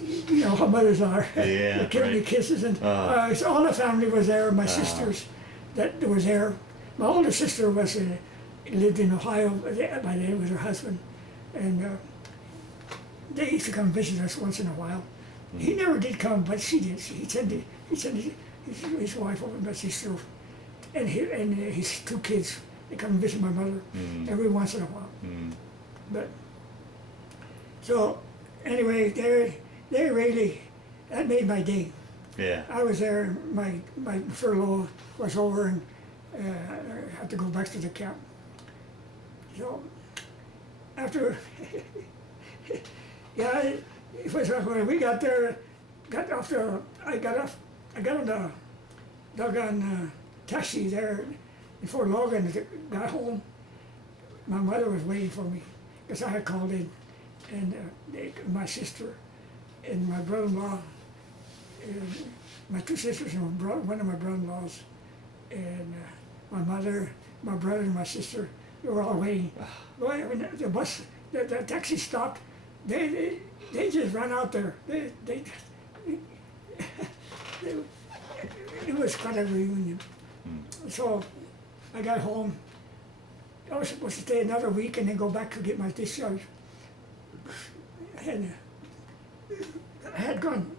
You know how mothers are. Yeah, They give me right. kisses, and so all the family was there. My sisters that was there. My older sister was lived in Ohio by then with her husband, and they used to come visit us once in a while. He never did come, but she did. He sent his wife over, my sister, and his two kids. They come and visit my mother every once in a while. But so anyway, they really, that made my day. Yeah. I was there. My furlough was over, and I had to go back to the camp. So after, yeah, it was when we got there. I got on the doggone taxi there in Fort Logan. Got home. My mother was waiting for me because I had called in, and my sister and my brother-in-law, my two sisters and one of my brother-in-laws, and my mother, my brother, and my sister, they were all waiting. Boy, when the bus, the taxi stopped, they just ran out there. It was quite a reunion. So I got home. I was supposed to stay another week and then go back to get my discharge. And I had gone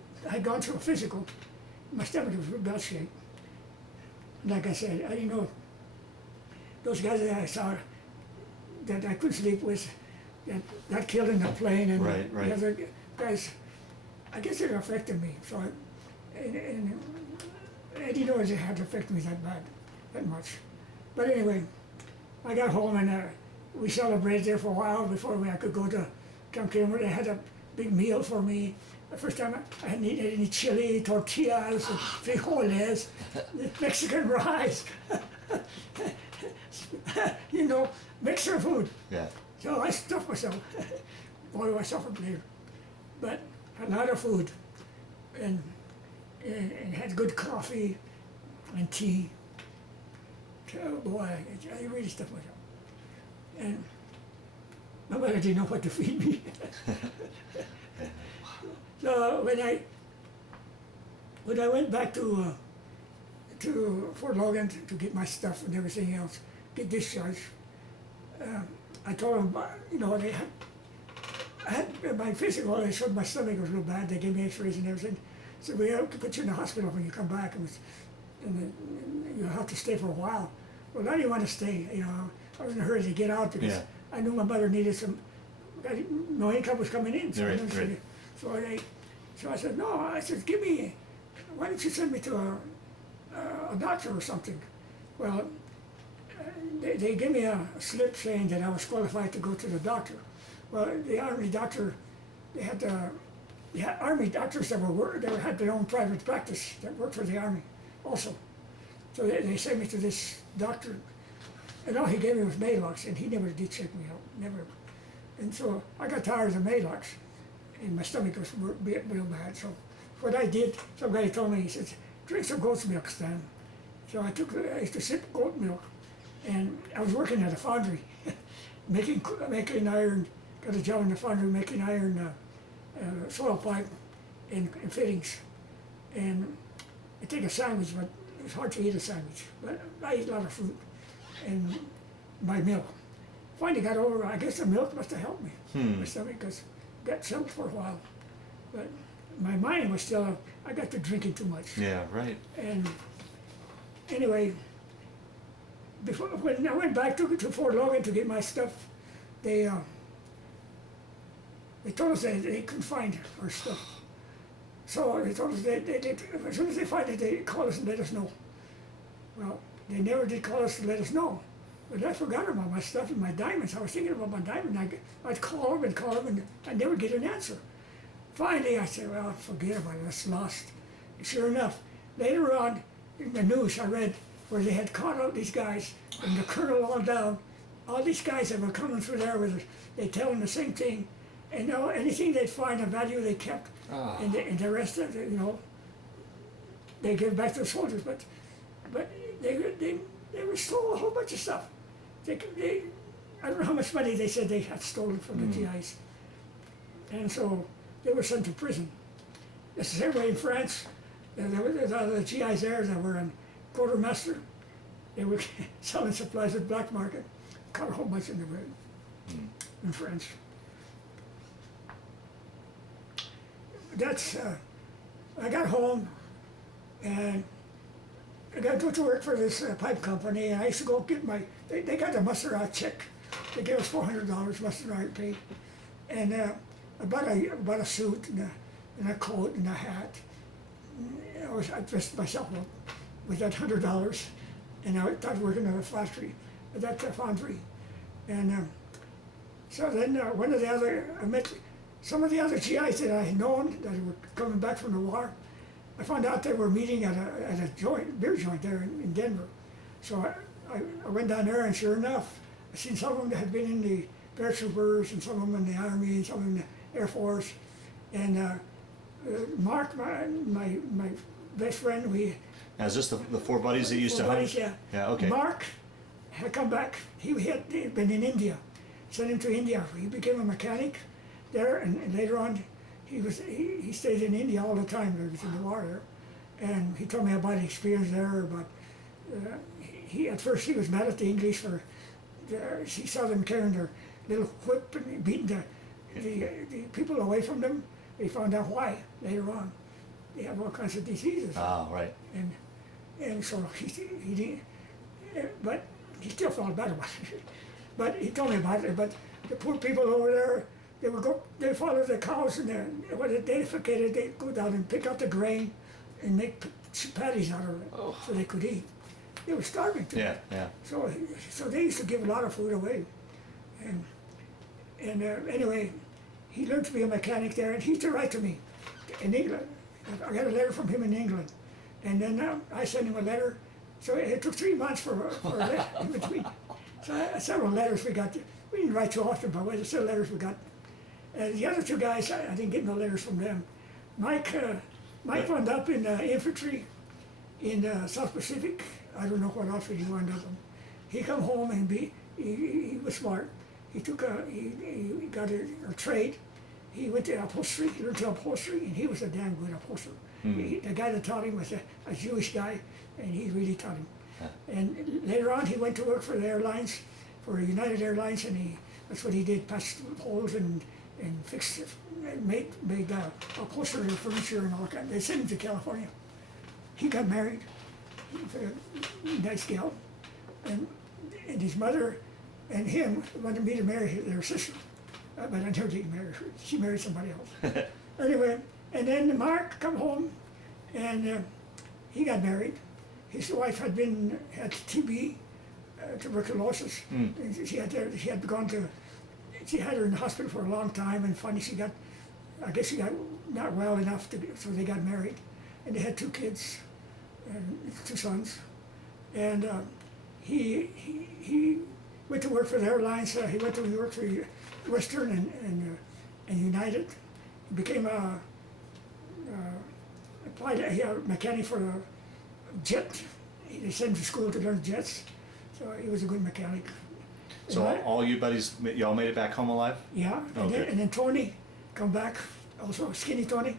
through a physical. My stomach was in bad shape. Like I said, I didn't know those guys that I saw that I couldn't sleep with, that got killed in the plane, and Right. the other guys, I guess it affected me. So, and I didn't know it had affected me that much. But anyway, I got home and we celebrated there for a while before I could go to Camp Kilmer. They had a big meal for me. The first time I hadn't eaten any chili, tortillas, and frijoles, Mexican rice. You know, mixer food. Yeah. So I stuffed myself. Boy, I suffered later. But a lot of food, and had good coffee and tea. Oh boy, I really stuffed myself. And my mother didn't know what to feed me. So when I went back to Fort Logan to get my stuff and everything else, get discharged, I told them, you know, I had my physical. They showed my stomach was real bad. They gave me X-rays and everything. So we have to put you in the hospital when you come back, and you have to stay for a while. Well, I didn't want to stay. You know, I was in a hurry to get out because I knew my mother needed some. No income was coming in, so So I said, no. I said, why don't you send me to a doctor or something? Well, they gave me a slip saying that I was qualified to go to the doctor. Well, the Army doctor, they had Army doctors that had their own private practice that worked for the Army also. So they sent me to this doctor, and all he gave me was Maalox, and he never did check me out, never. And so I got tired of the Maalox, and my stomach was real bad. So what I did, somebody told me, he said, drink some goat's milk, Stan. So I used to sip goat milk, and I was working at a foundry, making iron, got a job in the foundry making iron soil pipe and fittings. And I take a sandwich, but it was hard to eat a sandwich. But I ate a lot of fruit and my milk. Finally got over, I guess the milk must have helped me. My stomach got choked for a while. But my mind was still, I got to drinking too much. Yeah, right. And anyway, when I went back to Fort Logan to get my stuff, they told us that they couldn't find our stuff. So they told us that as soon as they find it, they call us and let us know. Well, they never did call us to let us know. But I forgot about my stuff and my diamonds. I was thinking about my diamond. I'd call them, and I'd never get an answer. Finally, I said, well, forget about it. It's lost. And sure enough, later on in the news, I read where they had caught out these guys, from the colonel all down. All these guys that were coming through there with us, they tell them the same thing. And anything they'd find of value, they kept. And the rest of it, they give back to the soldiers. But they were stole a whole bunch of stuff. I don't know how much money they said they had stolen from the GIs. And so they were sent to prison. It's the same way in France. There were the GIs there that were in quartermaster. They were selling supplies at black market. Caught a whole bunch in the way in France. That's, I got home and I got to go to work for this pipe company, and I used to go get they got a muster out check. They gave us $400 muster out pay. And I bought a suit and a coat and a hat. I dressed myself up with that $100, and I started working at a factory, at that foundry. And so then I met some of the other GIs that I had known that were coming back from the war. I found out they were meeting at a beer joint there in Denver. So I went down there, and sure enough, I seen some of them that had been in the paratroopers, and some of them in the Army, and some of them in the Air Force. And Mark, my best friend, Now, is this the four buddies that used to hunt? Yeah. Yeah, okay. Mark had come back. He had been in India. Sent him to India. He became a mechanic there, and later on, he stayed in India all the time. He was in the war there, and he told me about his experience there. But at first he was mad at the English for he saw them carrying their little whip and beating the people away from them. He found out why later on. They have all kinds of diseases. Ah, right. And so he didn't, but he still felt bad about it. But he told me about it. But the poor people over there, they follow the cows, and when they defecated, they go down and pick out the grain and make patties out of it so they could eat. They were starving to Yeah, yeah. So they used to give a lot of food away. And anyway, he learned to be a mechanic there, and he used to write to me in England. I got a letter from him in England, and then I sent him a letter. So it took 3 months for a letter in between. So several letters we got. We didn't write too often, but there's still letters we got. The other two guys, I didn't get no letters from them. Mike wound up in infantry in South Pacific. I don't know what outfit he wound up in. He come home and he was smart. He got a trade. He went to upholstery, he learned to upholstery, and he was a damn good upholsterer. The guy that taught him was a Jewish guy, and he really taught him. And later on, he went to work for the airlines, for United Airlines, and that's what he did, patched holes and fixed, made upholstery and furniture and all that. They sent him to California. He got married, a nice gal, and his mother and him wanted me to marry their sister. But I never did marry her. She married somebody else. Anyway, and then Mark come home, and he got married. His wife had TB, tuberculosis. And she had her in the hospital for a long time, and finally she got not well enough so they got married, and they had 2 kids, and 2 sons, and he went to work for the airlines. He went to work for Western and United. He became a mechanic for a jet. They sent him to school to learn jets, so he was a good mechanic. So all you buddies, y'all made it back home alive? Yeah, Okay. and then Tony come back, also Skinny Tony,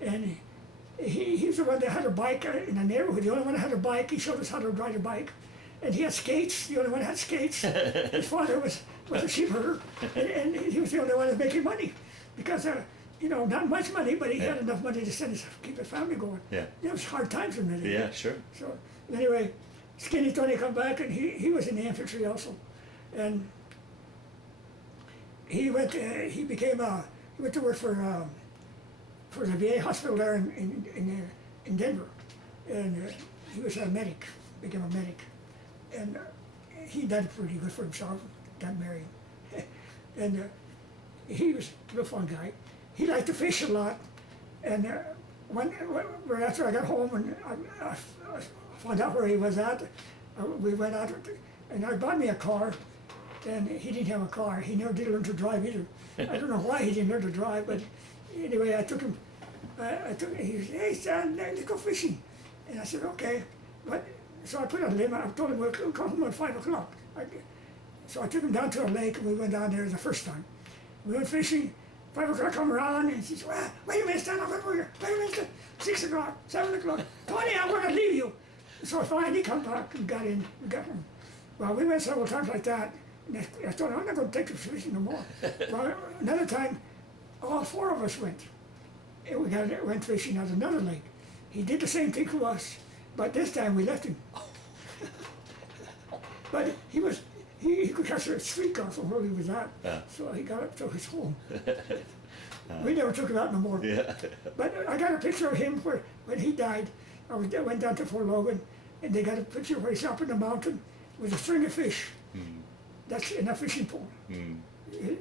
and he's the one that had a bike in the neighborhood. The only one that had a bike. He showed us how to ride a bike. And he had skates, the only one that had skates. His father was a sheep herder, and he was the only one that was making money. Because, not much money, but he had enough money to keep his family going. Yeah. It was hard times for him. Yeah, sure. So, anyway, Skinny Tony come back, and he was in the infantry also. And he went to work for the VA hospital there in Denver. And he was a medic, became a medic. And he done pretty good for himself, got married. And he was a real fun guy. He liked to fish a lot. And right after I got home and I found out where he was at, we went out and I bought me a car. And he didn't have a car. He never did learn to drive either. I don't know why he didn't learn to drive, but anyway, I took him. He said, "Hey, son, let's go fishing." And I said, "Okay." So I put a limit. I told him we'll come home at 5 o'clock. So I took him down to a lake, and we went down there the first time. We went fishing 5 o'clock come around, and she said, well, wait a minute, stand up over here. Wait a minute, 6 o'clock, 7 o'clock. Tony, I want to leave you. So finally come back and got in. We got him. Well, we went several times like that. And I thought, I'm not going to take the fishing no more. Well, another time, all 4 of us went. And went fishing at another lake. He did the same thing to us, but this time we left him. But he could catch a streak off of where he was at, so he got up to his home. We never took him out no more. Yeah. But I got a picture of him when he died. I went down to Fort Logan, and they got a picture where he's up in the mountain with a string of fish. Mm. That's in a fishing pole. Mm.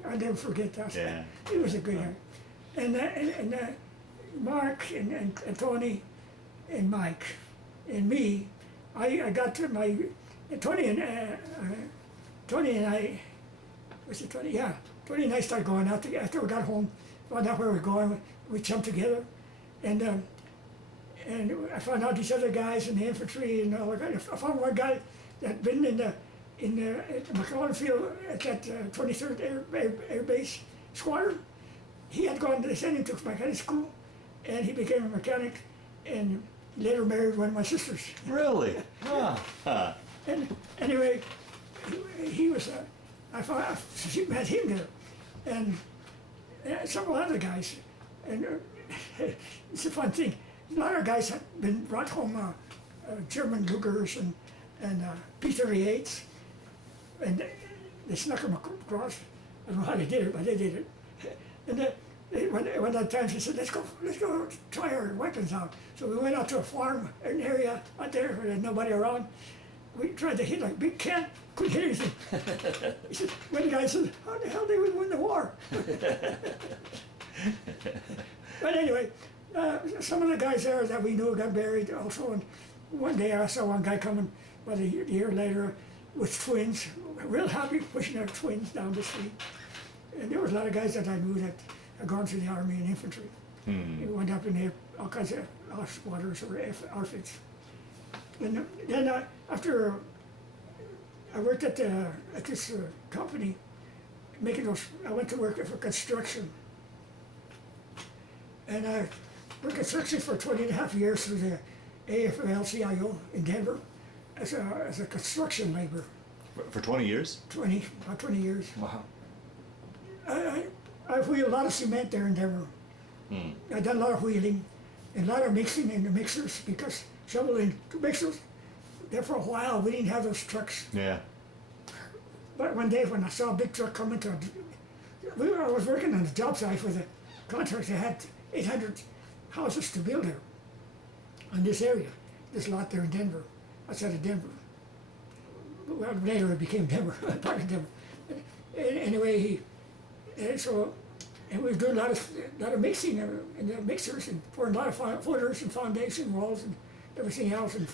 I'll never forget that. Yeah. He was a good guy. And Mark and Tony and Mike and me, I got to my Tony and I, was it Tony? Yeah, Tony and I started going out together. After we got home, found out where we were going. We jumped together, and I found out these other guys in the infantry, and I found one guy that had been in the McClellan Field at that 23rd Air Base Squadron. He had gone. They sent him to mechanic school, and he became a mechanic, and later married one of my sisters. Really? Huh. And anyway, he was. She met him there, and several other guys, and it's a fun thing. A lot of guys had been brought home German Lugers and P-38s, and they snuck them across. I don't know how they did it, but they did it. And when that time she said, let's go try our weapons out. So we went out to a farm, an area out there where there's nobody around. We tried to hit like big Ken, couldn't hit anything. He said, one guy said, how the hell did we win the war? But anyway, some of the guys there that we knew got buried also. And one day I saw one guy coming about a year later with twins, real happy pushing their twins down the street. And there was a lot of guys that I knew that had gone through the Army and infantry. They went up in all kinds of squatters or outfits. And then after I worked at this company, I went to work for construction. And I worked construction for 20 and a half years through the AFL-CIO in Denver as a construction laborer. For 20 years? About 20 years. Wow. I wheeled a lot of cement there in Denver. I done a lot of wheeling and a lot of mixing in the mixers because shoveling mixers. There for a while we didn't have those trucks. Yeah. But one day when I saw a big truck coming I was working on the job site for the contractor that had 800 houses to build there on this area, this lot there in Denver, outside of Denver. Well, later it became Denver, part of Denver. Anyway, and we were doing a lot of mixing in the mixers and pouring a lot of footers and foundation walls and everything else. And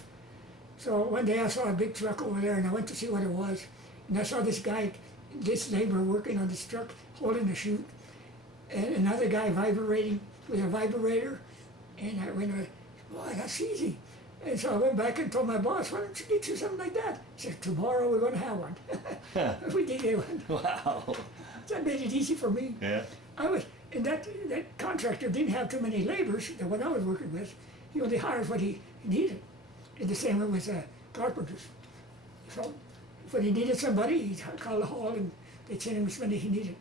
so one day I saw a big truck over there, and I went to see what it was. And I saw this laborer working on this truck, holding the chute, and another guy vibrating with a vibrator. And I went, boy, that's easy. And so I went back and told my boss, why don't you get you something like that? He said, tomorrow we're going to have one. We did get one. Wow. That made it easy for me. Yeah. And that contractor didn't have too many laborers that when I was working with. He only hired what he needed. And the same way with carpenters. So when he needed somebody, he'd call the hall and they'd send him as many he needed.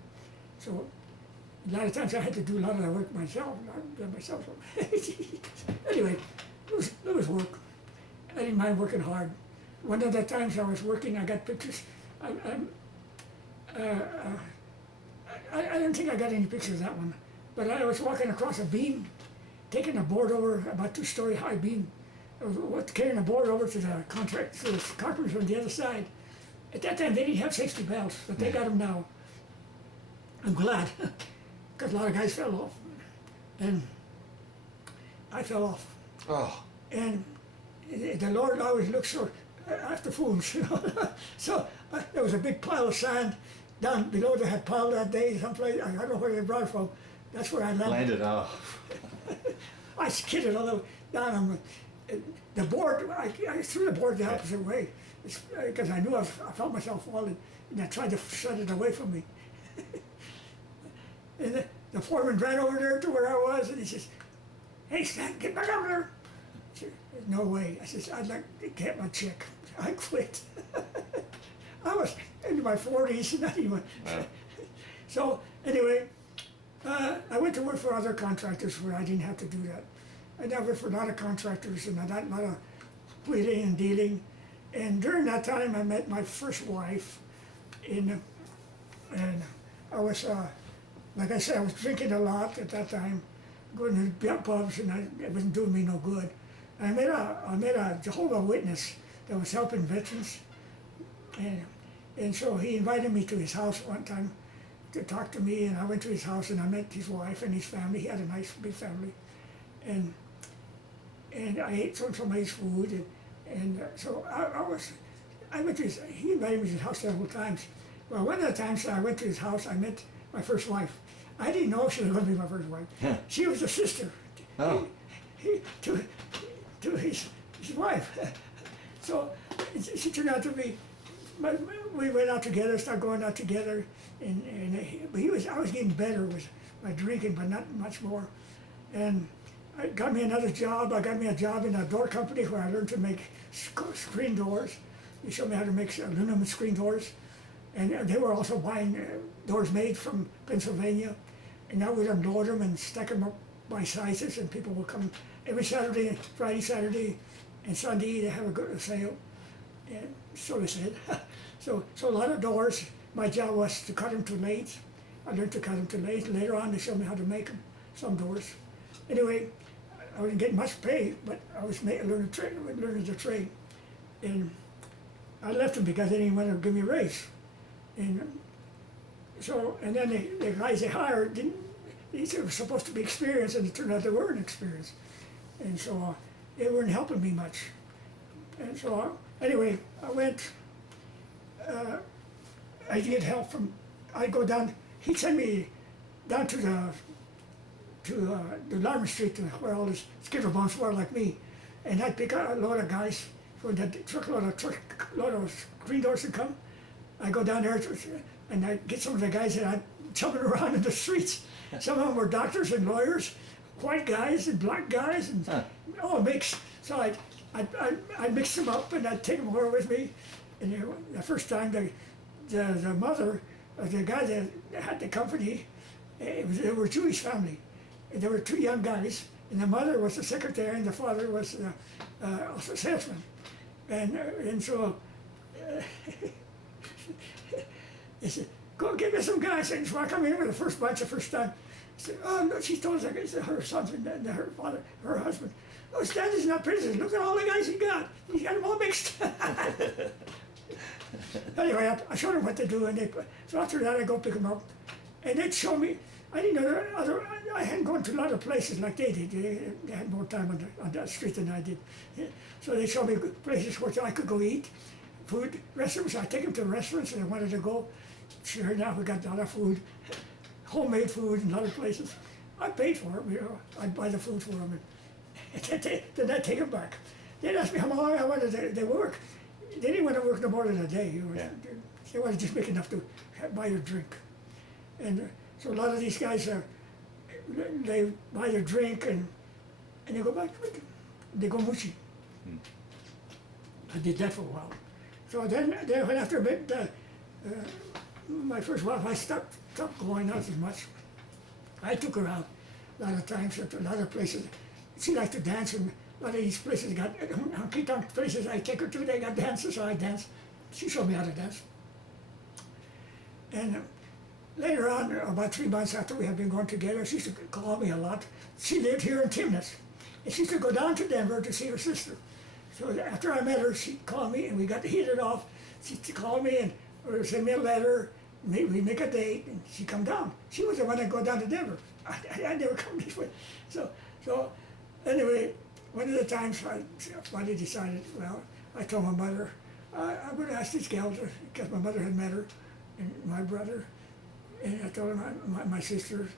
So a lot of times I had to do a lot of the work myself. Anyway, it was work. I didn't mind working hard. One of the times I was working, I got pictures. I don't think I got any pictures of that one, but I was walking across a beam, taking a board over, about 2-story high beam. I was carrying a board over to the carpenters on the other side. At that time, they didn't have safety belts, but they got them now. I'm glad, because a lot of guys fell off, and I fell off. Oh. And the Lord always looks after fools, you know. So there was a big pile of sand down below. They had piled that day someplace. I don't know where they brought it from. That's where I landed. Oh. I skidded all the way down. The board, I threw the board the opposite way because I knew I felt myself falling, and I tried to shut it away from me. And the foreman ran over there to where I was, and he says, "Hey, Stan, get back over there." I said, "No way." I says, "I'd like to get my check." I quit. I was in my 40s, not even. Wow. So anyway, I went to work for other contractors where I didn't have to do that. I worked for a lot of contractors and a lot of wheeling and dealing. And during that time, I met my first wife. And I was, like I said, I was drinking a lot at that time, going to pubs, and it wasn't doing me no good. I met a Jehovah's Witness that was helping veterans, and so he invited me to his house one time to talk to me, and I went to his house and I met his wife and his family. He had a nice big family, and I ate some of his food, and so I went to his. He invited me to his house several times. Well, one of the times I went to his house, I met my first wife. I didn't know she was going to be my first wife. Yeah. She was a sister to his wife. So she turned out to be. We went out together, started going out together, and I was getting better with my drinking, but not much more. And I got me another job. I got me a job in a door company where I learned to make screen doors. They showed me how to make aluminum screen doors. And they were also buying doors made from Pennsylvania. And I would unload them and stack them up by sizes, and people would come every Saturday, Friday, Saturday, and Sunday. They have a good sale. And so they said. So a lot of doors. My job was to cut them to lathes. I learned to cut them to lathes. Later on, they showed me how to make them, some doors. Anyway, I wasn't getting much pay, but I was learning the trade. And I left them because they didn't want to give me a raise. And then the guys they hired they were supposed to be experienced, and it turned out they weren't experienced. And so they weren't helping me much. And so anyway, I went. I get help from. I go down. He sent me down to the Larimer Street where all these skittle bums were like me, and I'd pick up a load of guys for the truckload of screen doors to come. I go down there and I get some of the guys that I'm jumping around in the streets. Some of them were doctors and lawyers, white guys and black guys, and all mixed. So I mixed them up and I'd take them over with me. And the first time the mother of the guy that had the company, they were a Jewish family. And there were two young guys, and the mother was the secretary and the father was also a salesman. And so they said, "Go get me some guys." And so I come in with the first bunch the first time. I said, "Oh, no," she told us, her sons and her father, her husband, "Oh, Stan is not prison. Look at all the guys he got. He got them all mixed." Anyway, I showed them what to do, and so after that I go pick them up, and they'd show me. I didn't know I hadn't gone to a lot of places like they did. They had more time on that street than I did. So they showed me places where I could go eat, food, restaurants. I take them to restaurants and I wanted to go. Sure enough, we got a lot of food, homemade food in a lot of places. I paid for it, I'd buy the food for them, and then I'd take them back. They'd ask me how long I wanted to work. They didn't want to work no more than a day. They wanted to just make enough to buy their drink. And so a lot of these guys, they buy their drink and they go back to it. They go mushi. I did that for a while. So then after a bit, my first wife, I stopped going out as much. I took her out a lot of times at a lot of places. She liked to dance, and a lot of these places got honky-tonk places I take her to, they got dances, so I danced. She showed me how to dance. And later on, about 3 months after we had been going together, she used to call me a lot. She lived here in Timness, and she used to go down to Denver to see her sister. So after I met her, she'd call me, and we got to hit it off. She'd call me and or send me a letter. We make a date, and she'd come down. She was the one that go down to Denver. I never come this way. So anyway, one of the times I finally decided, well, I told my mother, I'm going to ask this gal, because my mother had met her, and my brother, and I told her my sisters,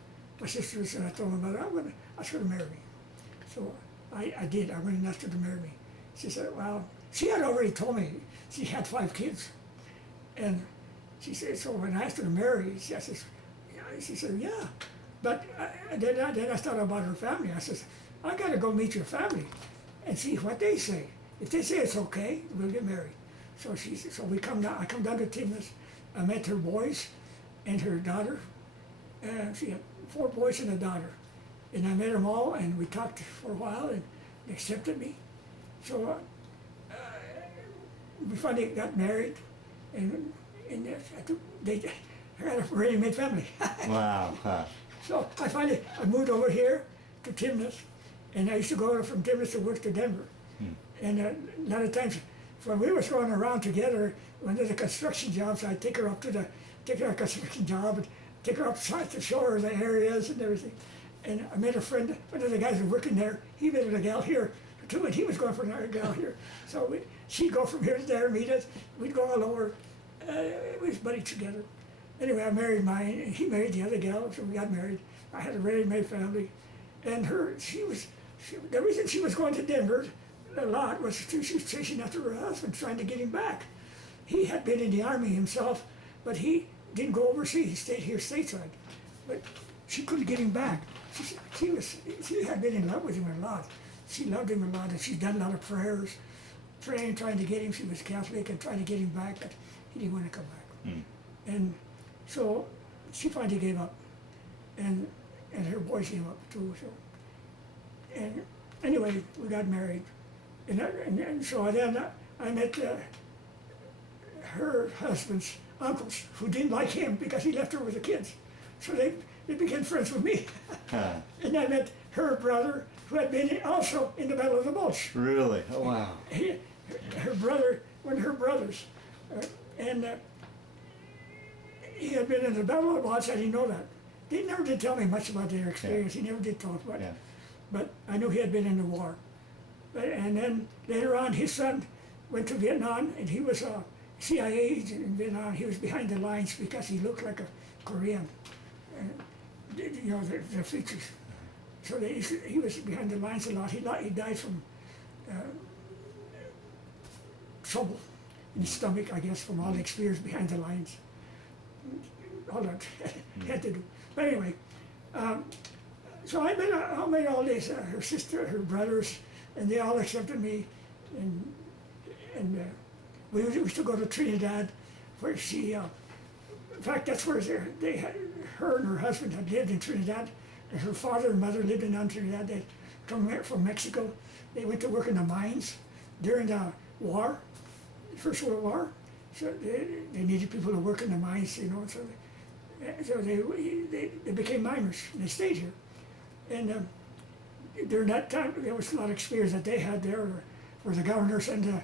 and I told my mother, I'm going to ask her to marry me. So I did. I went and asked her to marry me. She said, well, she had already told me she had 5 kids. And she said, so when I asked her to marry, she said, yeah. But then I thought about her family. I says, I got to go meet your family and see what they say. If they say it's okay, we'll get married. So we come down. I come down to Timna's. I met her boys and her daughter. She had 4 boys and a daughter. And I met them all, and we talked for a while, and they accepted me. So we finally got married, and I had a ready-made family. Wow. Huh. So I moved over here to Timna's, and I used to go from Timna's to work to Denver. And a lot of times, when we was going around together, when there's a construction jobs, I'd take her up to the construction job, and take her outside to show her the areas and everything. And I met a friend, one of the guys who was working there, he met a gal here too, and he was going for another gal here. So she'd go from here to there, meet us, we'd go all over. We was buddied together. Anyway, I married mine, and he married the other gal, so we got married. I had a ready-made family. And the reason she was going to Denver a lot was she was chasing after her husband, trying to get him back. He had been in the Army himself, but he didn't go overseas, he stayed here stateside. But she couldn't get him back. She had been in love with him a lot. She loved him a lot, and she'd done a lot of prayers, praying, trying to get him. She was Catholic and trying to get him back, but he didn't want to come back. And so she finally gave up, and her boys gave up too. So, and anyway, we got married, and so then I met her husband's uncles, who didn't like him because he left her with the kids. So they became friends with me. And I met her brother, who had been also in the Battle of the Bulge. Really? Oh, wow. Her brother, one of her brothers. And he had been in the Battle of the Bulge, I didn't know that. They never did tell me much about their experience. He never did talk about it. But I knew he had been in the war. And then later on, his son went to Vietnam, and he was a CIA agent in Vietnam. He was behind the lines because he looked like a Korean. You know, the features. So he was behind the lines a lot. He died from trouble in his stomach, I guess, from all the experience behind the lines. All that had to do. But anyway, so I met all these, her sister, her brothers, and they all accepted me. And we used to go to Trinidad, where she, in fact, that's where her and her husband had lived in Trinidad. And her father and mother lived in Trinidad. They come from Mexico. They went to work in the mines during the war, First World War. So they needed people to work in the mines, you know. So they became miners, and they stayed here. And during that time, there was a lot of experience that they had there, where the governors and the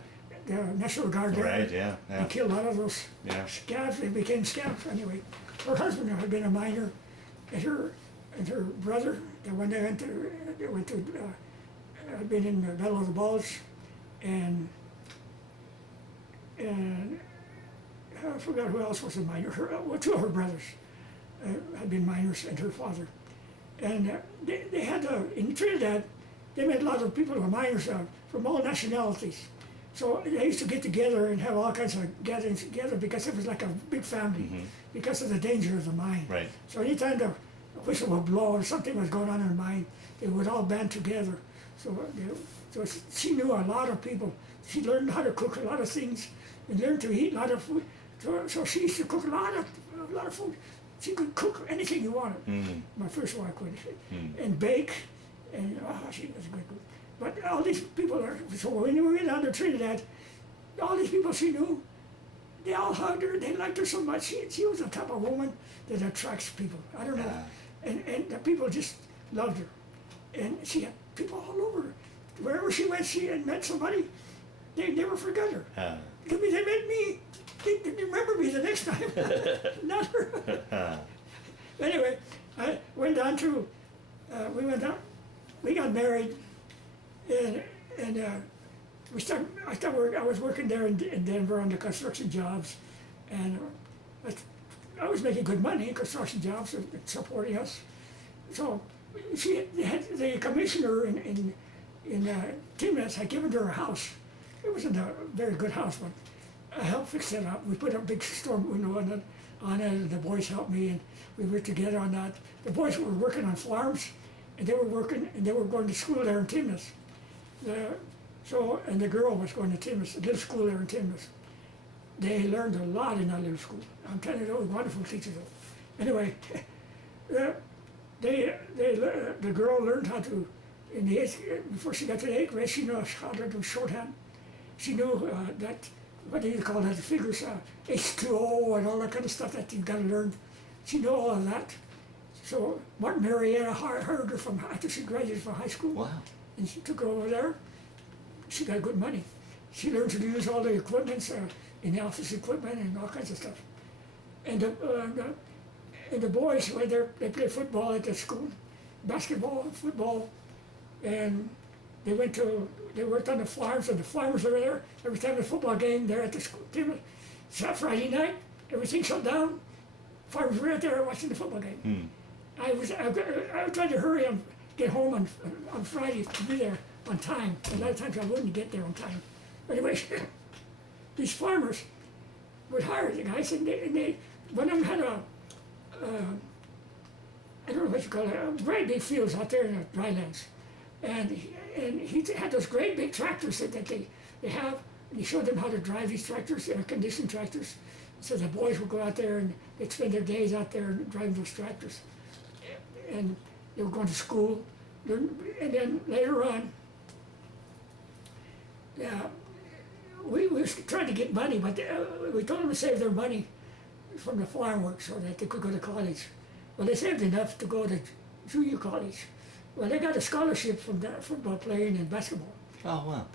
National Guard there. Right, yeah. They killed a lot of those scabs. They became scabs anyway. Her husband had been a miner, and her brother, the one they went to had been in the Battle of the Bulge, and I forgot who else was a miner. Two of her brothers had been miners, and her father. And they had, in Trinidad, they met a lot of people who were miners from all nationalities. So they used to get together and have all kinds of gatherings together because it was like a big family, because of the danger of the mine. Right. So anytime the whistle would blow or something was going on in the mine, they would all band together. So she knew a lot of people. She learned how to cook a lot of things and learned to eat a lot of food. So she used to cook a lot of food. She could cook anything you wanted. My first wife could, and bake, and she was a good cook. But all these people so when we went down to Trinidad, all these people she knew, they all hugged her. They liked her so much. She was the type of woman that attracts people. I don't know, and the people just loved her, and she had people all over her. Wherever she went, she had met somebody. They never forgot her. They met me. They remember me the next time. Not her. Anyway, I went down to, we got married, and I was working there in Denver on the construction jobs, and I was making good money in construction jobs and supporting us. So the commissioner in Timna's had given her a house. It wasn't a very good house, but I helped fix it up. We put a big storm window in it, on it, and the boys helped me, and we worked together on that. The boys were working on farms, and they were going to school there in Timnath. And the girl was going to Timnath, a little school there in Timnath. They learned a lot in that little school. I'm telling you, they were wonderful teachers. Anyway, the girl learned how to, before she got to the 8th grade, she knew how to do shorthand. She knew that, what do you call that, the figures, H2O and all that kind of stuff that you got to learn. She knew all of that. So Martin Marietta hired her from, after she graduated from high school. Wow. And she took her over there. She got good money. She learned to use all the equipment, in the office equipment and all kinds of stuff. And the boys went there, they played football at the school, basketball, football, and they worked on the farms, and the farmers were there. Every time the football game, they're at the school. Friday night, everything shut down. Farmers were out there watching the football game. I was trying to hurry and get home on Friday to be there on time. A lot of times I wouldn't get there on time. But anyway, these farmers would hire the guys, and one of them had I don't know what you call it, great big fields out there in the drylands. And he had those great big tractors that they have, and he showed them how to drive these tractors, air-conditioned tractors. So the boys would go out there and they'd spend their days out there driving those tractors. And they were going to school. And then later on, we were trying to get money, but we told them to save their money from the farm work so that they could go to college. Well, they saved enough to go to junior college. Well, they got a scholarship from that football playing and basketball. Oh, wow.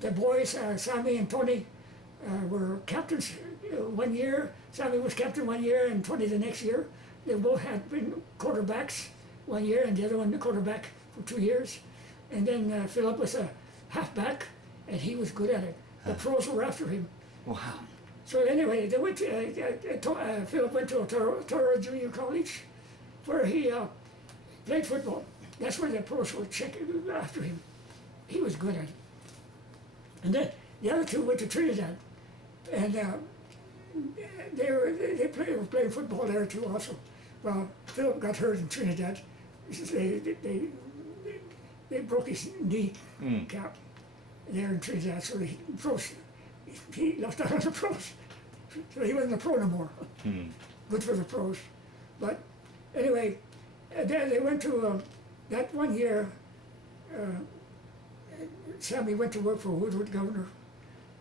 The boys, Sammy and Tony, were captains 1 year. Sammy was captain 1 year and Tony the next year. They both had been quarterbacks 1 year and the other one the quarterback for 2 years. And then Philip was a halfback, and he was good at it. The pros were after him. Wow. So anyway, they went Philip went to Toro Junior College, where he played football. That's where the pros were checking after him. He was good at it. And then the other two went to Trinidad, and they were playing football there too also. Well, Philip got hurt in Trinidad. They broke his knee cap there in Trinidad, so he left out on the pros. So he wasn't a pro no more. Good for the pros. But anyway, then they went to that 1 year. Sammy went to work for Woodward Governor,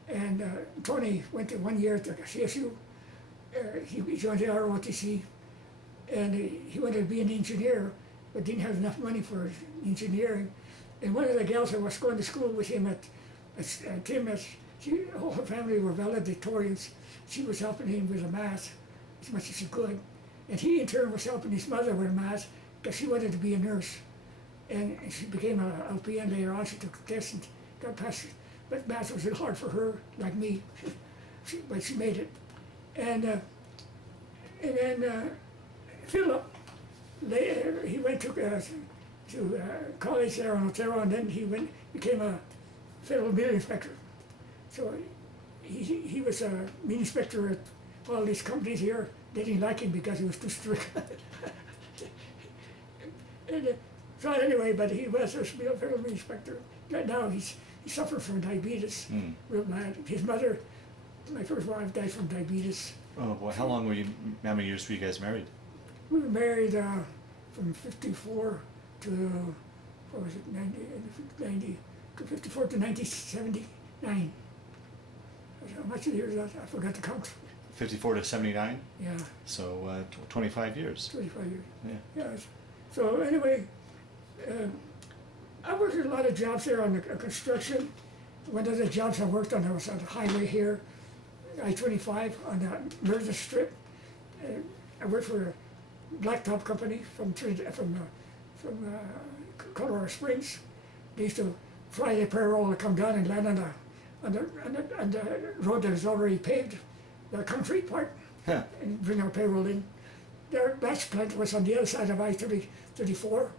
and Tony went to 1 year to CSU. He joined the ROTC, and he wanted to be an engineer, but didn't have enough money for engineering. And one of the gals that was going to school with him at Timnath, all her family were valedictorians. She was helping him with the math as much as she could. And he, in turn, was helping his mother with math because she wanted to be a nurse. And she became an LPN later on. She took a test and got past it. But math was a little hard for her, like me. But she made it. And then Philip, he went to college there in Otero, and then he became a federal meal inspector. So he was a meal inspector at all these companies here. They didn't like him because he was too strict. So anyway, but he was a federal meal inspector. Now he suffered from diabetes, real bad. His mother, my first wife, died from diabetes. Oh boy, how many years were you guys married? We were married from 54 to, what was it, 90 to 54 to 1979. How much of the years was that? I forgot to count. 54 to 79? Yeah. So 25 years. 25 years. Yeah. Yeah. So anyway, I worked at a lot of jobs there on the construction. One of the jobs I worked on, was on the highway here, I-25 on the Mercer Strip. I worked for a blacktop company from Colorado Springs. They used to fly their payroll to come down and land on the road that is already paved, the concrete part, and bring our payroll in. Their batch plant was on the other side of I-34,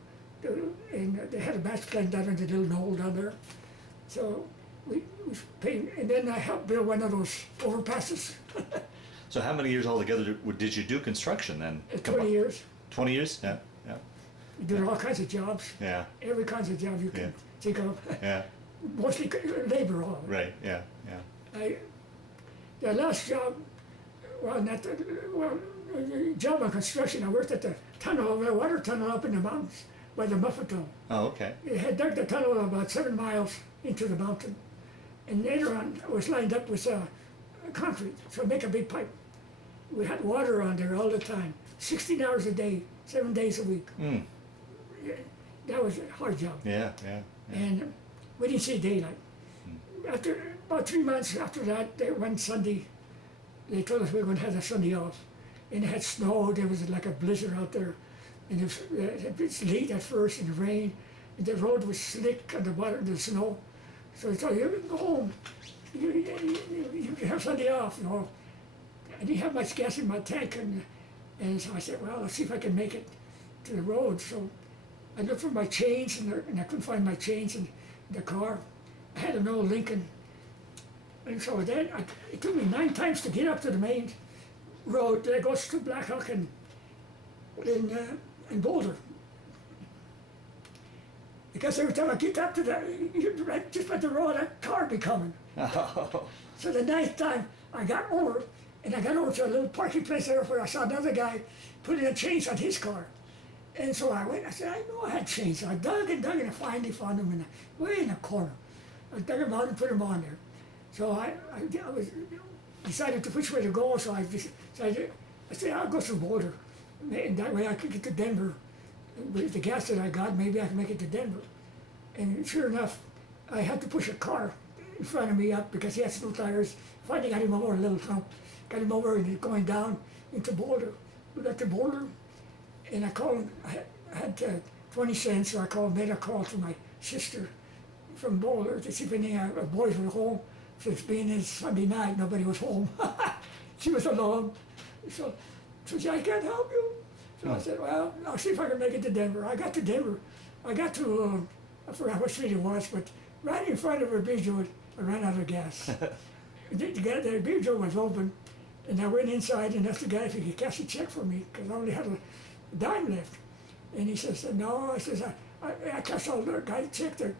and they had a batch plant down in the little knoll down there. So we paid, and then I helped build one of those overpasses. So how many years altogether did you do construction then? 20 years. 20 years? Yeah, yeah, We did all kinds of jobs. yeah, Every kinds of job you can Yeah. think of. yeah, Mostly labor all. right, yeah, yeah. The last job, job on construction, I worked at the tunnel, the water tunnel up in the mountains by the Muffetto. Oh, okay. It had dug the tunnel about 7 miles into the mountain. And later on, it was lined up with concrete, so make a big pipe. We had water on there all the time, 16 hours a day, 7 days a week. Mm. That was a hard job. Yeah, yeah, yeah. And we didn't see daylight. After about 3 months after that, one Sunday, they told us we were going to have the Sunday off. And it had snow, there was like a blizzard out there. And it was late at first and it rained. And the road was slick on the bottom of the snow. So I told you can go home. You can have Sunday off, you know. I didn't have much gas in my tank. And so I said, well, let's see if I can make it to the road. So I looked for my chains and I couldn't find my chains in the car. I had an old Lincoln. And so then it took me 9 times to get up to the main road that goes to Black Hawk and Boulder. Because every time I get up to that, right just by the road, that car be coming. Oh, So the 9th time I got over, and I got over to a little parking place there where I saw another guy putting a chains on his car. And so I went, I said, I know I had chains. So I dug and I finally found them way in the corner. I dug them out and put them on there. So I decided to which way to go, so I said, I'll go through Boulder. And that way I could get to Denver. With the gas that I got, maybe I can make it to Denver. And sure enough, I had to push a car in front of me up because he had snow tires. Finally got him over a little hump, got him over and going down into Boulder. We got to Boulder, and I called him. I had 20 cents, so made a call to my sister from Boulder to see if any boys were home. Since being in Sunday night, nobody was home. She was alone. So she said, I can't help you. So I said, well, I'll see if I can make it to Denver. I got to Denver. I got to, I forgot what street it was, but right in front of a beer joint, I ran out of gas. The beer joint was open, and I went inside and asked the guy if he could cash a check for me, because I only had a dime left. And he says, no. I says, I cashed all the guys check, the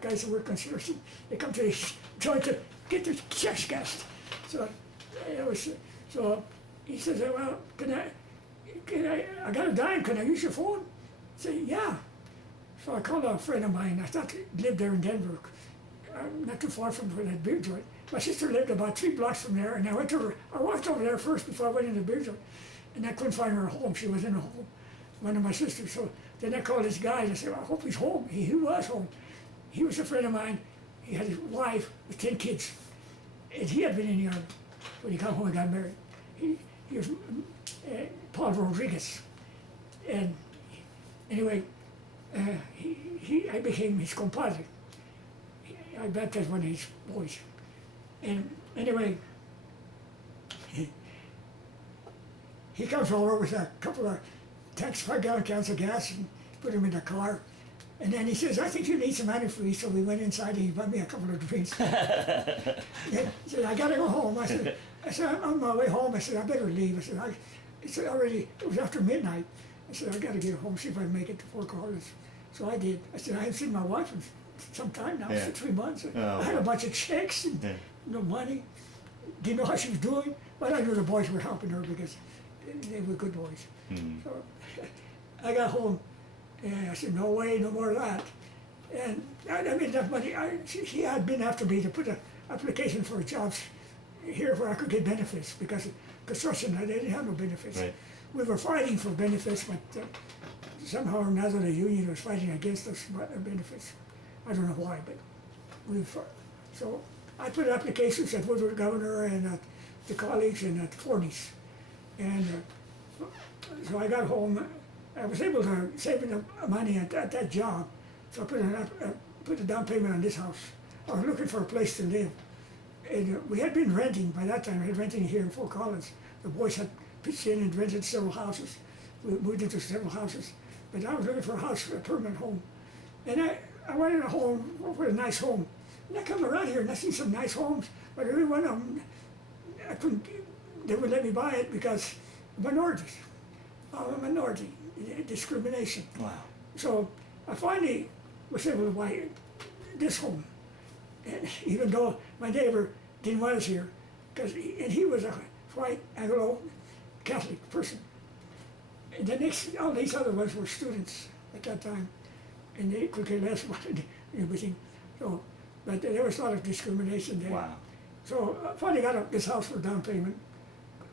guys who work construction. They come to the joint to get their checks cashed. So he says, well, I got a dime, can I use your phone? I said, yeah. So I called a friend of mine, I thought he lived there in Denver, not too far from that beer joint. My sister lived about 3 blocks from there, and I walked over there first before I went in the beer joint, and I couldn't find her home. She was in a home, one of my sisters. So then I called this guy, and I said, well, I hope he's home. He was home. He was a friend of mine. He had his wife with 10 kids, and he had been in the army. When he got home and got married. He was Paul Rodriguez. And anyway, I became his compadre. I baptized one of his boys. And anyway, he comes over with a couple of 5-gallon cans of gas and put them in the car. And then he says, I think you need some antifreeze. So we went inside and he bought me a couple of drinks. He said, I gotta go home. I said, I'm on my way home. I said, I better leave. He said, already, it was after midnight. I said, I gotta get home, see if I can make it to Fort Collins. So I did. I said, I haven't seen my wife in some time now, Yeah. 3 months. Oh, I had a bunch of checks and Yeah. no money. Didn't know how she was doing, but I knew the boys were helping her because they were good boys. Mm. So I got home and I said, no way, no more of that. And I made enough money. She had been after me to put an application for jobs here where I could get benefits because construction, I didn't have no benefits. Right. We were fighting for benefits, but somehow or another the union was fighting against us benefits. I don't know why, but we fought. So I put applications at Woodward Governor and at the college and at Forney's. And so I got home. I was able to save enough money at that job. So I put a down payment on this house. I was looking for a place to live. And we had been renting by that time. We had renting here in Fort Collins. The boys had pitched in and rented several houses. We moved into several houses. But I was looking for a house, a permanent home. And I wanted a home, a nice home. And I come around here and I see some nice homes, but every one of them, I couldn't they would let me buy it because minorities. I'm a minority, discrimination. Wow. So I finally was able to buy this home. And even though my neighbor didn't want us here, and he was a white Anglo Catholic person. And the next, all these other ones were students at that time, and they could care less about it and everything. So, but there was a lot of discrimination there. Wow. So I finally got this house for down payment.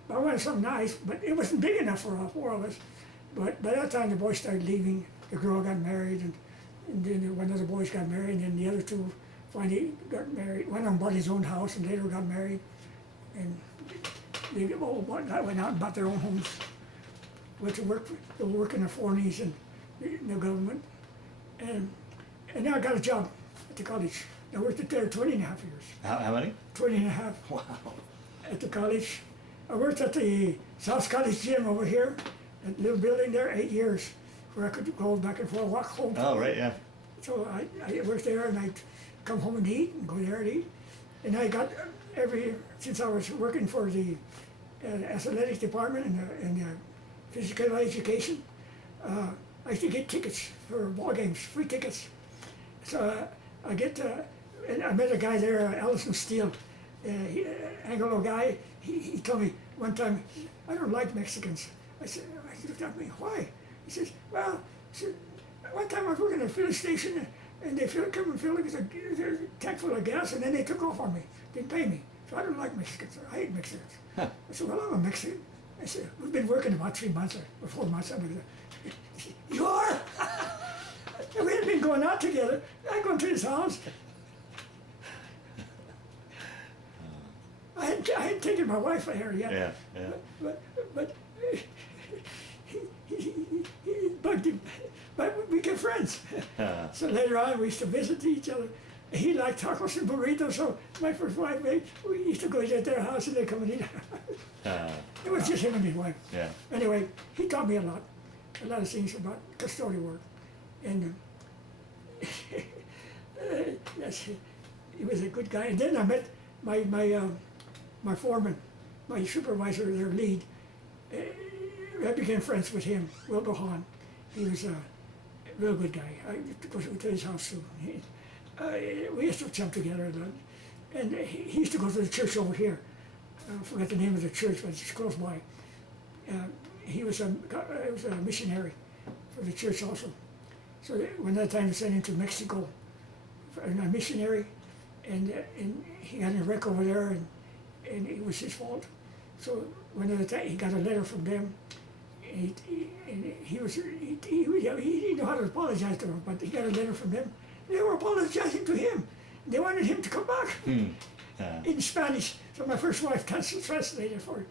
I wanted something nice, but it wasn't big enough for all four of us. But by that time, the boys started leaving. The girl got married, and then one of the boys got married, and then the other two finally got married. One of them bought his own house and later got married. And they all went out and bought their own homes. Went to work, they were working in the 40s in the government. And then I got a job at the college. I worked there 20 and a half years. How many? 20 and a half. Wow. At the college. I worked at the South College gym over here, that little building there, 8 years, where I could go back and forth, walk home. Oh, right, yeah. So I worked there, and I'd come home and eat, and go there and eat. And I got since I was working for the athletics department and the physical education, I used to get tickets for ball games, free tickets. So and I met a guy there, Allison Steele, Anglo guy. He told me one time, I don't like Mexicans. He looked at me, why? He says, well, one time I was working at a filling station and they come and fill it with a tank full of gas and then they took off on me, didn't pay me. So I don't like Mexicans, I hate Mexicans. Huh. I said, well, I'm a Mexican. I said, we've been working about 3 months or 4 months. He said, you are? We had been going out together. I go into his house. I hadn't taken my wife there yet. Yeah, yeah. But he bugged him. But we get friends. So later on, we used to visit each other. He liked tacos and burritos, so my first wife, we used to go to their house and they'd come and eat. It was just him and his wife. Yeah. Anyway, he taught me a lot of things about custodial work. And yes, he was a good guy. And then I met my foreman, my supervisor, their lead. I became friends with him, Will Hahn. He was a real good guy. I used to go to his house too. We used to jump together a lot. And he used to go to the church over here. I forgot the name of the church, but it's close by. He was a missionary for the church also. So one other time they sent him to Mexico for a missionary, and he got in a wreck over there, and it was his fault. So one other time he got a letter from them, and he didn't know how to apologize to them, but he got a letter from them. They were apologizing to him. They wanted him to come back in Spanish. So my first wife translated for it.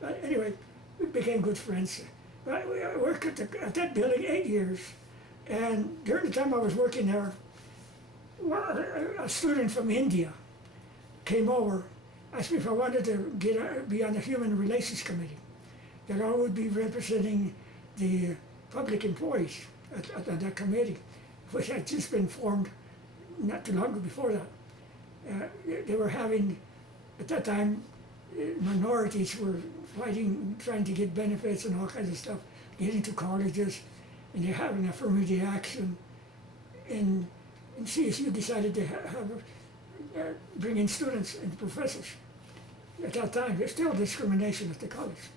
But anyway, we became good friends. I worked at that building 8 years. And during the time I was working there, a student from India came over, asked me if I wanted to be on the Human Relations Committee, that I would be representing the public employees at that committee, which had just been formed not too long before that. They were having, at that time, minorities were fighting, trying to get benefits and all kinds of stuff, getting to colleges, and they're having affirmative action. And CSU decided to bring in students and professors. At that time, there's still discrimination at the college.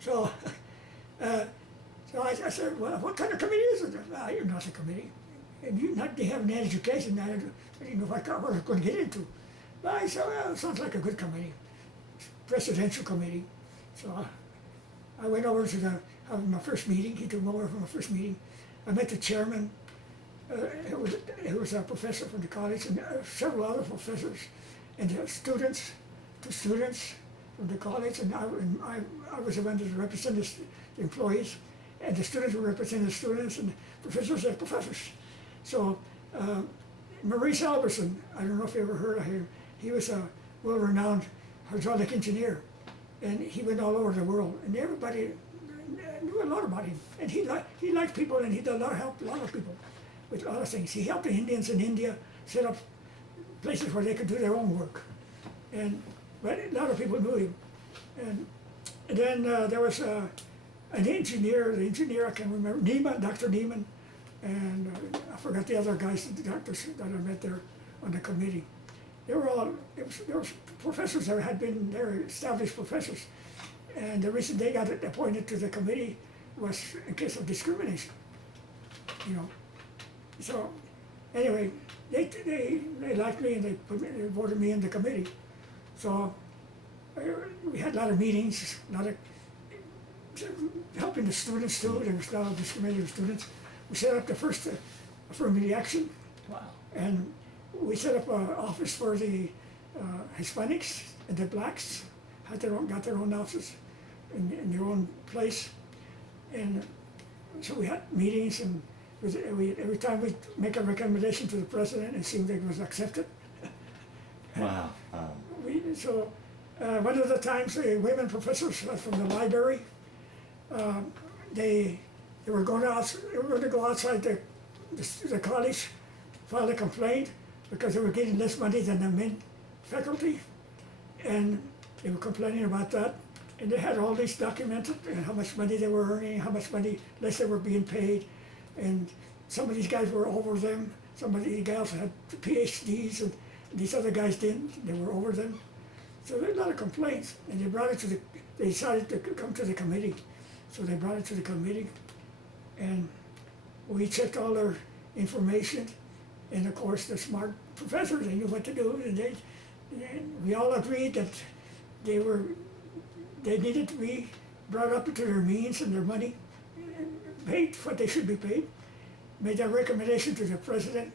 So, I said, well, what kind of committee is it? You're not a committee. And you not have an education. I didn't know what I was going to get into. But I said, well, it sounds like a good committee. Presidential committee. So I went over to my first meeting. He took me over for my first meeting. I met the chairman. It was a professor from the college and several other professors, and the students, 2 students from the college, and I was the one that represented the employees, and the students were representing the students, and the professors as professors. So Maurice Albertson, I don't know if you ever heard of him. He was a well-renowned hydraulic engineer, and he went all over the world, and everybody knew a lot about him. And he liked people, and he did help a lot of people with a lot of things. He helped the Indians in India set up places where they could do their own work. And but a lot of people knew him. And then there was an engineer, the engineer I can remember, Neiman, Dr. Neiman, and I forgot the other guys, the doctors that I met there on the committee. They were all, there was professors that had been there, established professors. And the reason they got appointed to the committee was in case of discrimination, you know. So anyway, they liked me and they voted me in the committee. So we had a lot of meetings, a lot of helping the students too. There was a lot of discriminating students. We set up the first affirmative action. Wow. And we set up an office for the Hispanics and the blacks. Got their own offices in their own place. And so we had meetings, and every time we make a recommendation to the president, it seemed like it was accepted. Wow. One of the times, the women professors from the library, they were going to go outside the college, file a complaint because they were getting less money than the men faculty, and they were complaining about that. And they had all this documented, and how much money they were earning, how much money less they were being paid, and some of these guys were over them. Some of the gals had PhDs, and these other guys didn't. They were over them. So there were a lot of complaints, and they decided to come to the committee. So they brought it to the committee, and we checked all their information, and of course the smart professors, they knew what to do, and we all agreed that they needed to be brought up to their means and their money, paid what they should be paid. Made that recommendation to the president.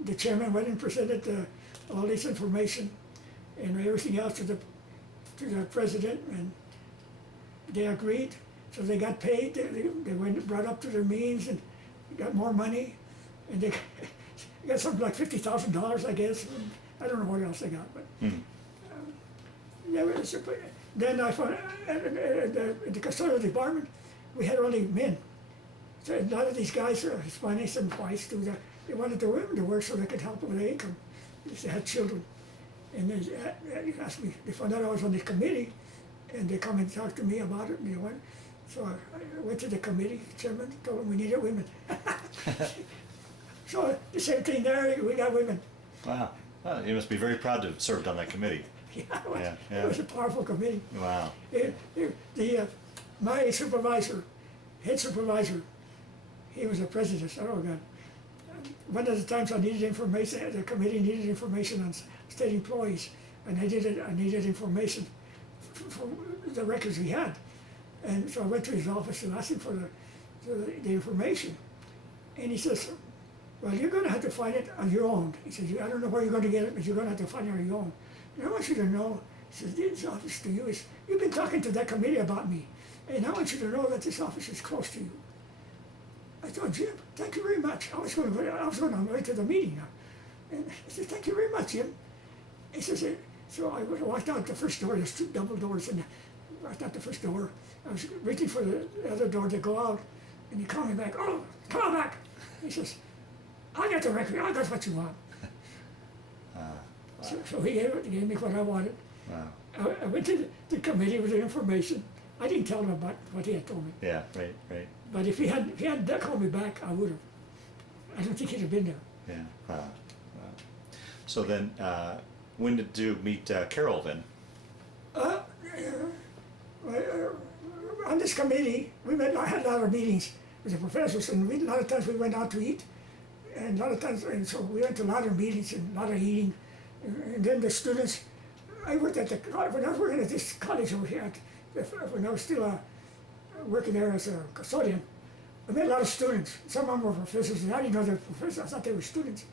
The chairman went and presented all this information and everything else to the president, and they agreed. So they got paid. They went brought up to their means and got more money, and they got something like $50,000, I guess. I don't know what else they got, but. Then I found at the custodial department, we had only men. So a lot of these guys, Hispanics and whites, they wanted the women to work so they could help with the income. They had children. And they asked me, they found out I was on the committee, and they come and talk to me about it. And they went, so I went to the committee chairman, told them we needed women. So the same thing there, we got women. Wow. Well, you must be very proud to have served on that committee. Yeah, it was a powerful committee. Wow. My supervisor, head supervisor, he was a president. Oh God! One of the times I needed information, the committee needed information on state employees, and I needed information for the records we had, and so I went to his office and asked him for the information, and he says, "Well, you're going to have to find it on your own." He says, "I don't know where you're going to get it, but you're going to have to find it on your own." And I want you to know, he says, this office to you is, you've been talking to that committee about me, and I want you to know that this office is close to you. I thought, Jim, thank you very much. I was going on my way to the meeting. And I said, thank you very much, Jim. He says, so I walked out the first door, there's two double doors, and I walked out the first door. I was waiting for the other door to go out, and he called me back, oh, come on back. He says, I got the record, I got what you want. Wow. So he gave me what I wanted. Wow. I went to the committee with the information. I didn't tell him about what he had told me. Yeah, right. But if he hadn't called me back, I would have. I don't think he'd have been there. Yeah. Wow. So then, when did you meet Carol then? On this committee, I had a lot of meetings with the professors, and a lot of times we went out to eat, and a lot of times, and so we went to a lot of meetings and a lot of eating, and then the students. I worked at when I was working at this college over here, when I was still working there as a custodian, I met a lot of students. Some of them were professors, and I didn't know they were professors. I thought they were students.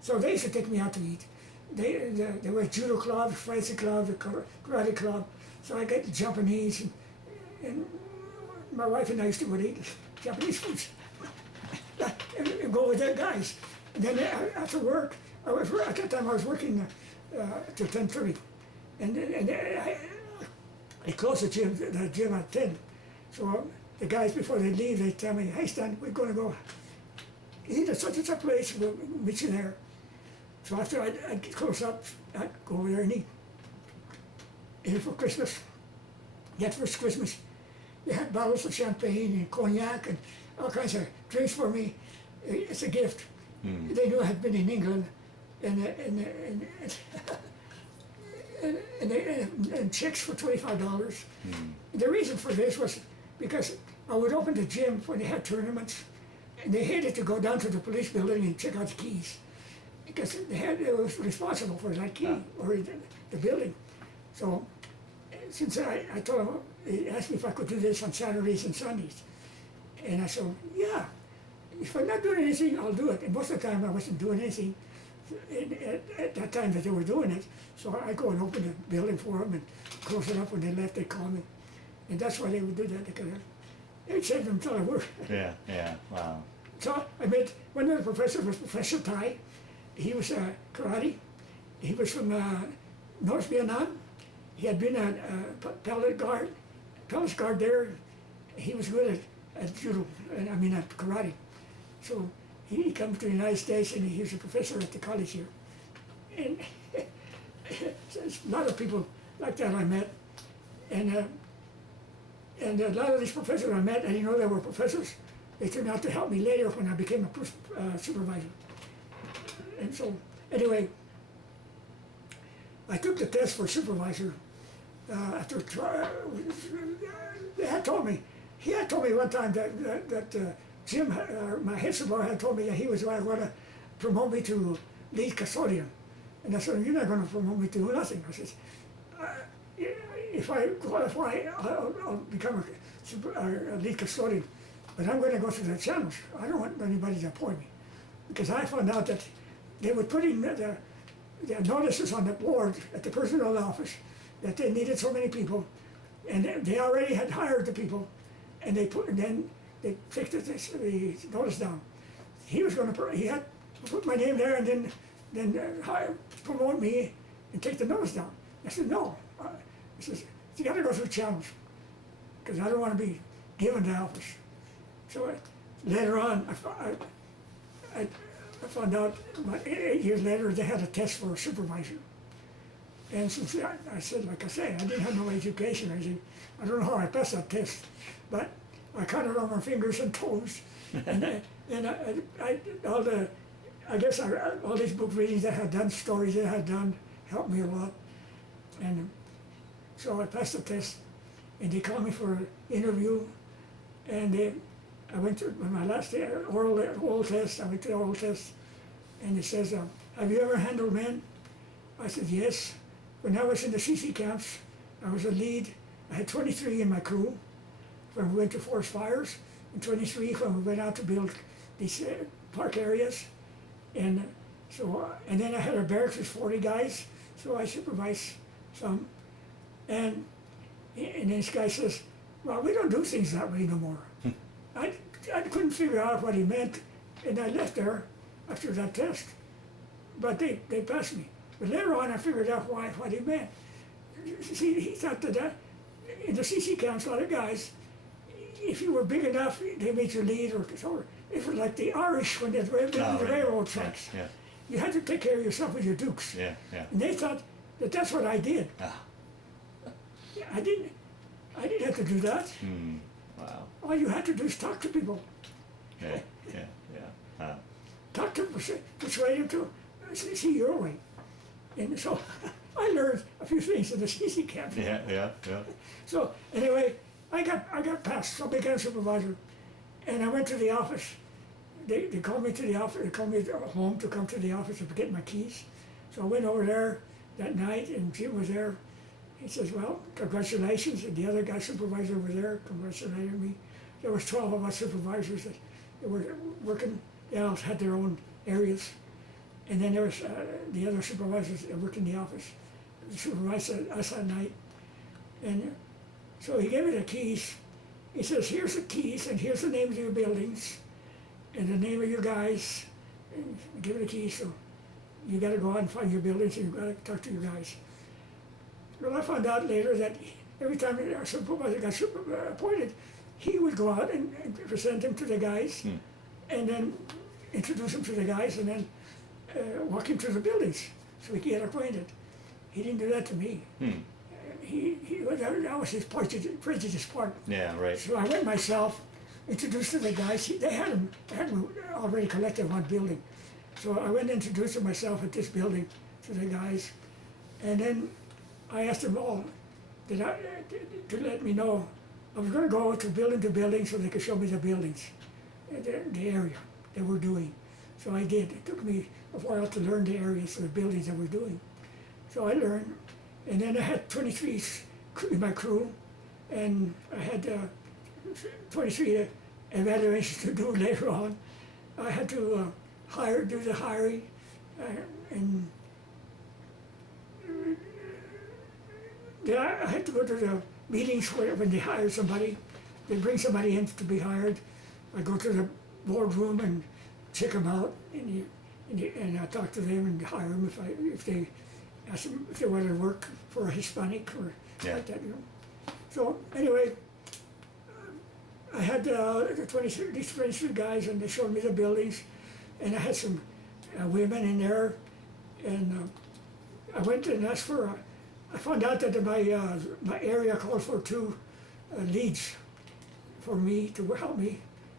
So they used to take me out to eat. They were judo club, fencing club, the karate club. So I got the Japanese, and my wife and I used to eat Japanese foods and go with their guys. And then after work, at that time I was working till 10:30, and I closed the gym at 10. So the guys, before they leave, they tell me, hey Stan, we're going to go eat at such and such place, we'll meet you there. So after I get close up, I go over there and eat. And for Christmas, that first Christmas, they had bottles of champagne and cognac and all kinds of drinks for me. It's a gift. They knew I had been in England, and checks for $25. The reason for this was because I would open the gym when they had tournaments, and they hated to go down to the police building and check out the keys, because they was responsible for that key or the building. So since I told them, they asked me if I could do this on Saturdays and Sundays, and I said, yeah, if I'm not doing anything, I'll do it. And most of the time I wasn't doing anything at that time that they were doing it. So I go and open the building for them and close it up. When they left, they call me. And that's why they would do that, because it would save them a ton of work. Yeah, yeah, wow. So I met one of the professors was Professor Tai. He was karate. He was from North Vietnam. He had been a palace guard there. He was good at judo, at karate. So he came to the United States, and he was a professor at the college here. And there's a lot of people like that I met. And a lot of these professors I met, I didn't know they were professors. They turned out to help me later when I became a supervisor. And so, anyway, I took the test for supervisor after he had told me one time that Jim, my head supervisor, had told me that he was going to promote me to lead custodian. And I said, you're not going to promote me to nothing. I said, if I qualify, I'll become a lead custodian. But I'm going to go through the channels. I don't want anybody to appoint me. Because I found out that they were putting the notices on the board at the personnel office that they needed so many people, and they already had hired the people, and then they fixed the notice down. He had put my name there and then promote me and take the notice down. I said, no. I said, you got to go through channels, because I don't want to be given the office. So later on, I found out about 8 years later they had a test for a supervisor. And since I said, like I say, I didn't have no education or anything. I don't know how I passed that test, but I counted on my fingers and toes. And all these book readings that I had done, stories that I had done, helped me a lot. And so I passed the test, and they called me for an interview, and I went to my last oral test. I went to the oral test, and it says, have you ever handled men? I said, yes. When I was in the CC camps, I was a lead. I had 23 in my crew when we went to forest fires, and 23 when we went out to build these park areas. And then I had a barracks with 40 guys, so I supervised some. And this guy says, well, we don't do things that way no more. I couldn't figure out what he meant, and I left there after that test. But they passed me. But later on, I figured out what he meant. See, he thought that in the CC camps, a lot of guys, if you were big enough, they made you lead, or it was like the Irish when they were building the railroad tracks. Yeah. You had to take care of yourself with your dukes. Yeah, yeah. And they thought that that's what I did. Yeah, I didn't have to do that. Wow. All you had to do is talk to people. Yeah. Talk to them, persuade them to see your way. And so I learned a few things in the CC camp. Yeah. So anyway, I got passed, so I became supervisor. And I went to the office. They called me to the office. They called me home to come to the office to get my keys. So I went over there that night, and Jim was there. He says, well, congratulations. And the other guy supervisor over there congratulated me. There was 12 of us supervisors that were working. They all had their own areas. And then there was the other supervisors that worked in the office. The supervisor us that night. And so he gave me the keys. He says, here's the keys, and here's the names of your buildings, and the name of your guys. And give me the keys, so you got to go out and find your buildings, and you got to talk to your guys. Well, I found out later that every time our supervisor got appointed, he would go out and present them to the guys, and then introduce them to the guys, and then walk him to the buildings so he could get acquainted. He didn't do that to me. that was his prejudice part. Yeah, right. So I went myself, introduced to the guys. They had them already collected in one building. So I went and introduced myself at this building to the guys. And then I asked them all to let me know I was going to go to building so they could show me the buildings, the area that we're doing. So I did. It took me a while to learn the areas of the buildings that we're doing. So I learned, and then I had 23 in my crew, and I had 23 evaluations to do later on. I had to do the hiring, and I had to go to the meetings when they hire somebody. They bring somebody in to be hired. I go to the boardroom and check them out, and I talk to them and hire them if they ask them if they want to work for a Hispanic or like that, you know. So anyway, I had these 23 guys, and they showed me the buildings, and I had some women in there, and I went and asked for. I found out that my area called for 2 leads for me to help me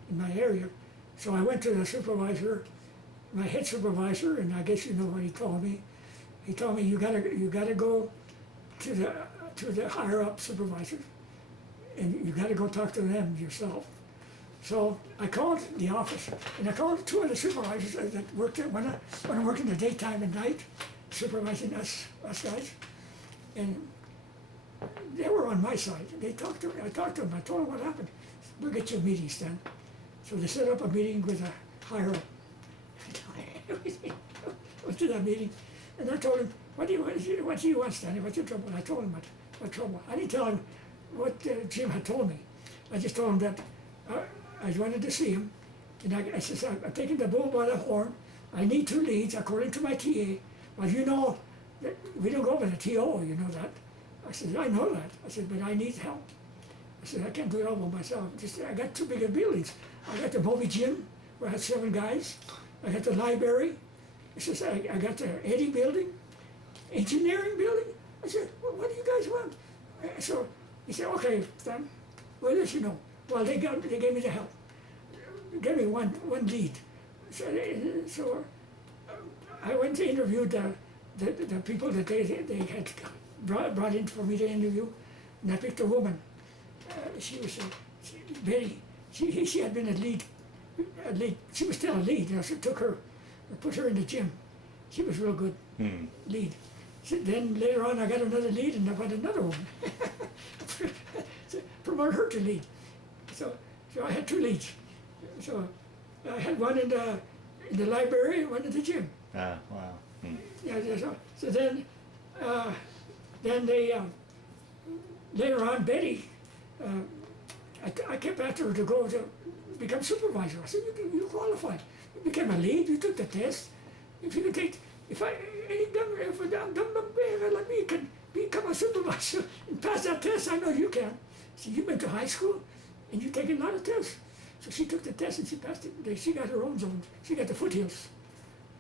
in my area. So I went to the supervisor, my head supervisor, and I guess you know what he told me. He told me you gotta go to the higher up supervisors, and you gotta go talk to them yourself. So I called the office, and I called 2 of the supervisors that worked there when I worked in the daytime and night, supervising us guys, and they were on my side. They talked to me. I talked to them. I told them what happened. We'll get you a meeting, Stan. So they set up a meeting with a higher up. Went to that meeting, and I told him, what do you want, Stanley? What's your trouble? I told him what trouble. I didn't tell him what Jim had told me. I just told him that I wanted to see him, and I said, I'm taking the bull by the horn. I need 2 leads according to my TA. But you know, we don't go by the TO, you know that. I said, I know that. I said, but I need help. I said, I can't do it all by myself. I got 2 bigger buildings. I got the movie gym, where I had 7 guys. I got the library. I said, I got the Eddie building, engineering building. I said, well, what do you guys want? So he said, okay, Stan, well, let you know. Well, they gave me the help. They gave me one lead. So I went to interview the people that they had brought in for me to interview, and I picked a woman. She was Betty. She had been a lead. She was still a lead. You know, so I took her, I put her in the gym. She was real good lead. So then later on, I got another lead, and I got another one. So promoted her to lead. So I had 2 leads. So I had one in the library and one in the gym. Ah, wow. Yeah, so then they later on, Betty, I kept after her to go to become supervisor. I said, you qualified. You became a lead. You took the test. If you can take, if a dumb baby like me can become a supervisor and pass that test, I know you can. So you went to high school and you taken a lot of tests. So she took the test and she passed it. She got her own zone. She got the foothills.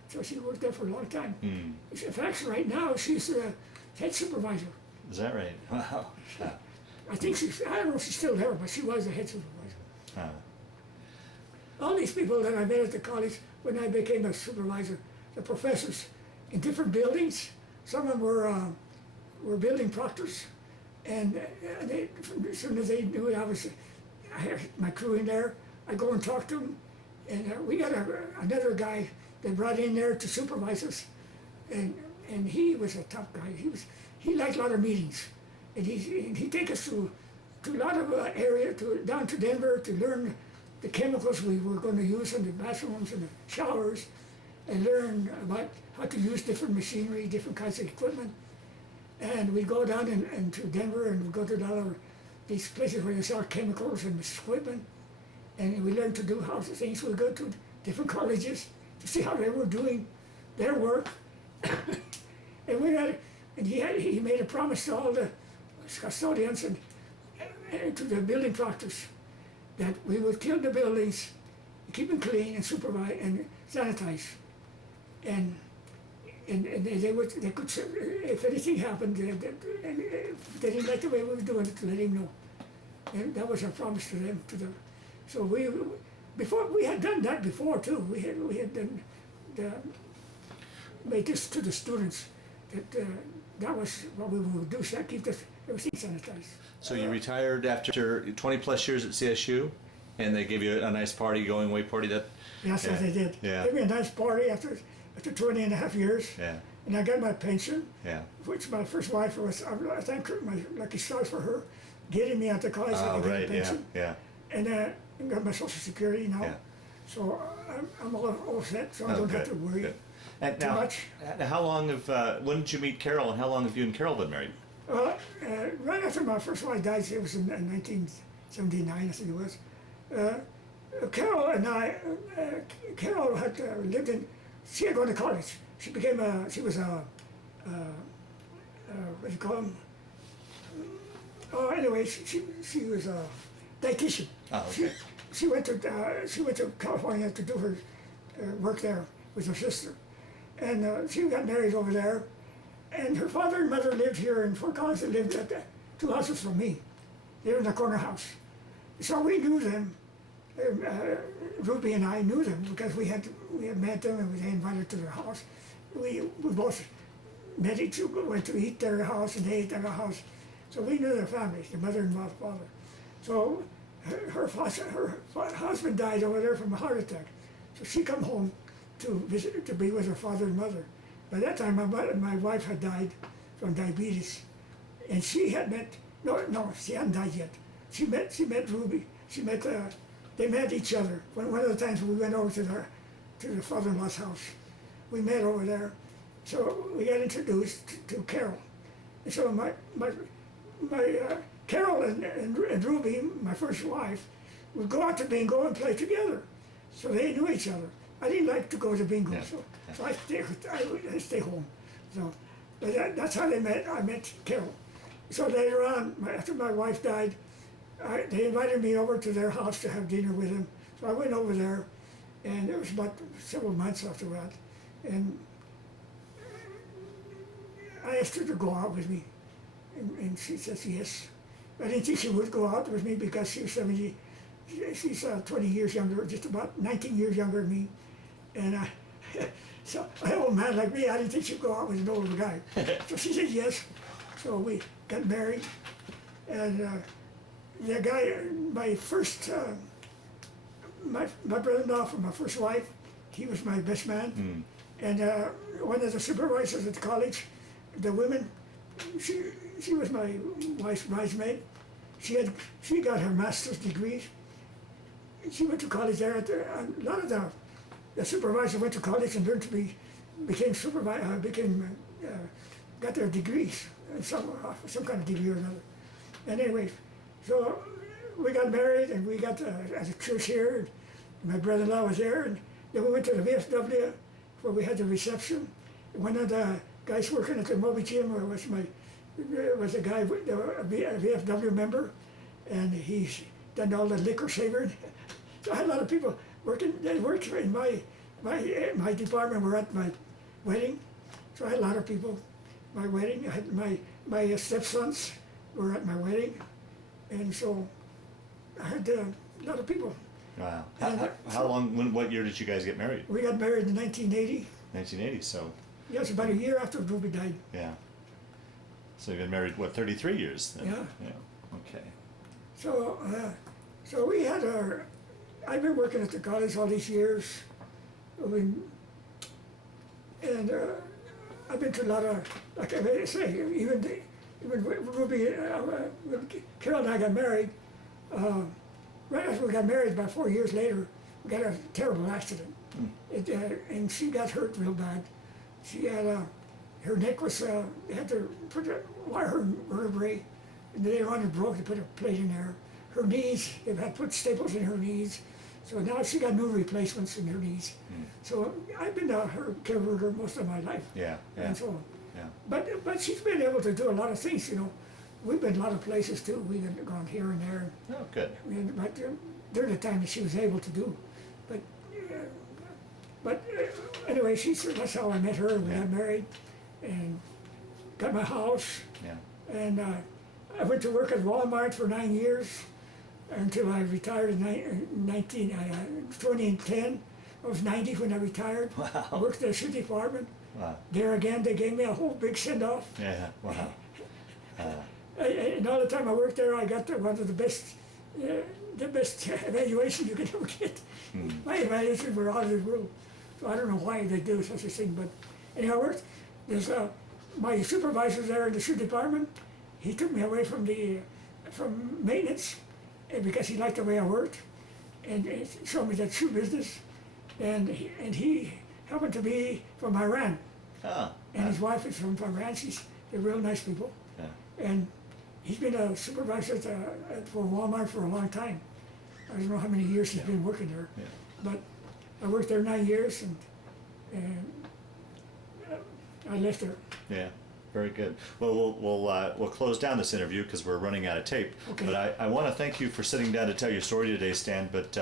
So she worked there for a long time. In fact, right now she's the head supervisor. Is that right? Wow. I think I don't know if she's still there, but she was the head supervisor. All these people that I met at the college when I became a supervisor, the professors in different buildings, some of them were building proctors, and as soon as they knew I had my crew in there, I go and talk to them, and we got another guy that brought in there to supervise us, and he was a tough guy. He liked a lot of meetings, and he'd take us to a lot of area down to Denver to learn the chemicals we were going to use in the bathrooms and the showers, and learn about how to use different machinery, different kinds of equipment. And we'd go down to Denver, and we'd go to a lot of these places where they sell chemicals and equipment, and we learned to do how things. We'd go to different colleges to see how they were doing their work. And he made a promise to all the custodians and to the building proctors that we would clean the buildings, keep them clean and supervise and sanitize. And and they could say, if anything happened, and if they didn't like the way we were doing it, to let him know. And that was our promise to them. So before we had done that before too. We had done made this to the students that was what we would do. So keep everything sanitized. So you retired after 20 plus years at CSU, and they gave you a nice party, going away party. Yes, yeah. They did. Yeah. Gave me a nice party after 20 and a half years. Yeah. And I got my pension, Yeah. which my first wife was, I thank her, my lucky stars for her getting me out to college. Oh, and I got right. a pension. Yeah. And got my Social Security now. Yeah. So I'm all set, so I don't have to worry Good. And too now, much. how long when did you meet Carol, and how long have you and Carol been married? Right after my first wife died, it was in 1979, I think it was. Carol and I, Carol had lived in, she had gone to college. She became she was a, what do you call them? Oh, anyway, she was a dietitian. Oh, okay. She went to California to do her work there with her sister, and she got married over there. And her father and mother lived here in Fort Collins. They lived at 2 houses from me. They were in the corner house. So we knew them. Ruby and I knew them because we had met them and they invited to their house. We both met each other, went to eat at their house and they ate at our house. So we knew their families, the mother and father. So her husband died over there from a heart attack. So she come home to visit, to be with her father and mother. By that time, my wife had died from diabetes, and she had met. No, she hadn't died yet. She met Ruby. They met each other. One of the times we went over to the father-in-law's house, we met over there. So we got introduced to Carol. And so my Carol and Ruby, my first wife, would go out to bingo and play together. So they knew each other. I didn't like to go to bingo, so I stay home. So but that's how they met. I met Carol. So later on, after my wife died, they invited me over to their house to have dinner with them. So I went over there, and it was about several months after that. And I asked her to go out with me, and she says yes. I didn't think she would go out with me because she was 70. She's 20 years younger, just about 19 years younger than me. And so an old man like me, I didn't think she'd go out with an older guy. So she said yes. So we got married. And the guy, my first, my brother-in-law from my first wife, he was my best man. And one of the supervisors at the college, the women, she was my wife's bridesmaid. She got her master's degrees. She went to college there. A lot of the supervisors went to college and learned to became got their degrees, some kind of degree or another. And anyway, so we got married and we got at a church here. And my brother-in-law was there, and then we went to the VFW where we had the reception. One of the guys working at the Moby Gym was a guy, a VFW member, and he's done all the liquor savoring. So I had a lot of people working. They worked in my department. Were at my wedding, so I had a lot of people. My wedding. I had my stepsons were at my wedding, and so I had a lot of people. Wow. How long? What year did you guys get married? We got married in 1980. 1980. So. Yes, about a year after Ruby died. Yeah. So you've been married, what, 33 years then? Yeah. Yeah. Okay. So we had I've been working at the college all these years. And I've been to a lot of, like I say, even Ruby, when Carol and I got married, right after we got married, about 4 years later, we got a terrible accident. And she got hurt real bad. She had her neck was, they had to put a wire vertebrae, and later on it broke, they put a plate in there. Her knees, they've had put staples in her knees, so now she got new replacements in her knees. So I've been her caregiver most of my life. Yeah. And so on. Yeah. But she's been able to do a lot of things, you know. We've been a lot of places too. We've gone here and there. Oh, good. But during the time that she was able to do. But But anyway, that's how I met her. We got married and got my house. Yeah. And I went to work at Wal-Mart for 9 years until I retired in 2010. I was 90 when I retired. Wow. I worked at the city department. Wow. There again, they gave me a whole big send-off. Yeah. Wow. And all the time I worked there, I got one of the best evaluation you could ever get. My evaluations were out of this world. So I don't know why they do such a thing, but anyhow, I worked. There's my supervisor there in the shoe department. He took me away from maintenance because he liked the way I worked, and showed me that shoe business. And he happened to be from Iran, and his wife is from Iran. They're real nice people, and he's been a supervisor for Walmart for a long time. I don't know how many years he's been working there, but I worked there 9 years, and I left there. Yeah. Very good. Well, we'll close down this interview because we're running out of tape. Okay. But I want to thank you for sitting down to tell your story today, Stan. But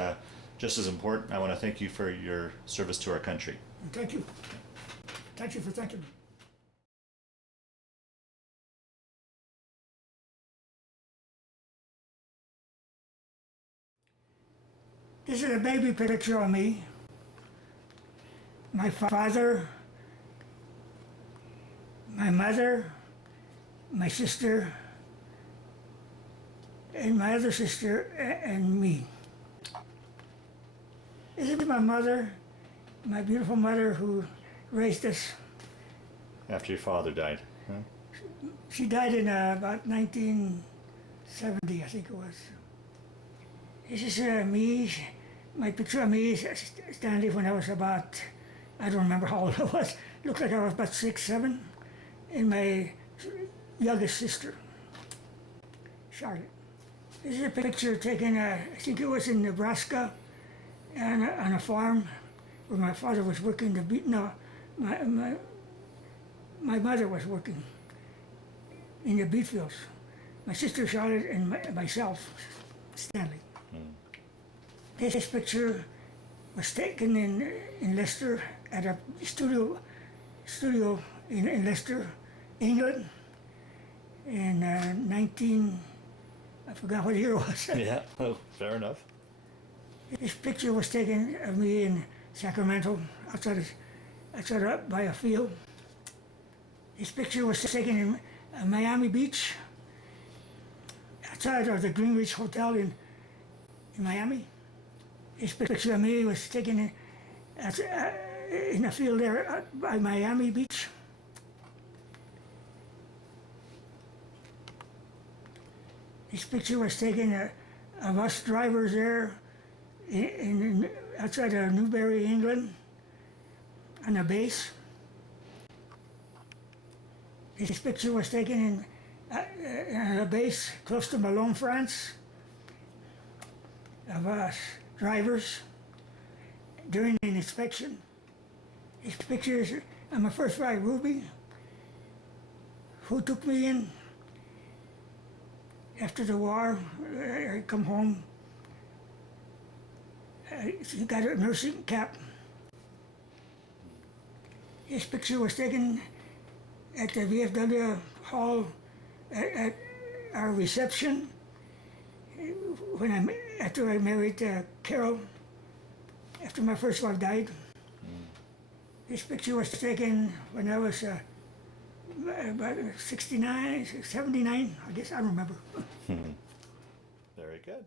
just as important, I want to thank you for your service to our country. Thank you. Thank you for thanking me. This is a baby picture of me. My father, my mother, my sister, and my other sister, and me. This is my mother, my beautiful mother who raised us. After your father died, huh? She died in about 1970, I think it was. This is me, my picture of me, Stanley, when I was about, I don't remember how old I was. Looked like I was about 6, 7. And my youngest sister, Charlotte. This is a picture taken, I think it was in Nebraska, on a farm where my father was working the beat. No, my mother was working in the beet fields. My sister Charlotte and myself, Stanley. This picture was taken in Leicester at a studio in Leicester, England, in I forgot what year it was. Yeah. Oh, fair enough. This picture was taken of me in Sacramento, outside by a field. This picture was taken in Miami Beach, outside of the Greenwich Hotel in Miami. This picture of me was taken in a field there by Miami Beach. This picture was taken of us drivers there outside of Newbury, England, on a base. This picture was taken on a base close to Malone, France, of us drivers during an inspection. This picture is on my first ride, Ruby, who took me in after the war. I come home. She got a nursing cap. This picture was taken at the VFW hall at our reception after I married Carol, after my first wife died. This picture was taken when I was about 69, 79, I guess, I don't remember. Very good.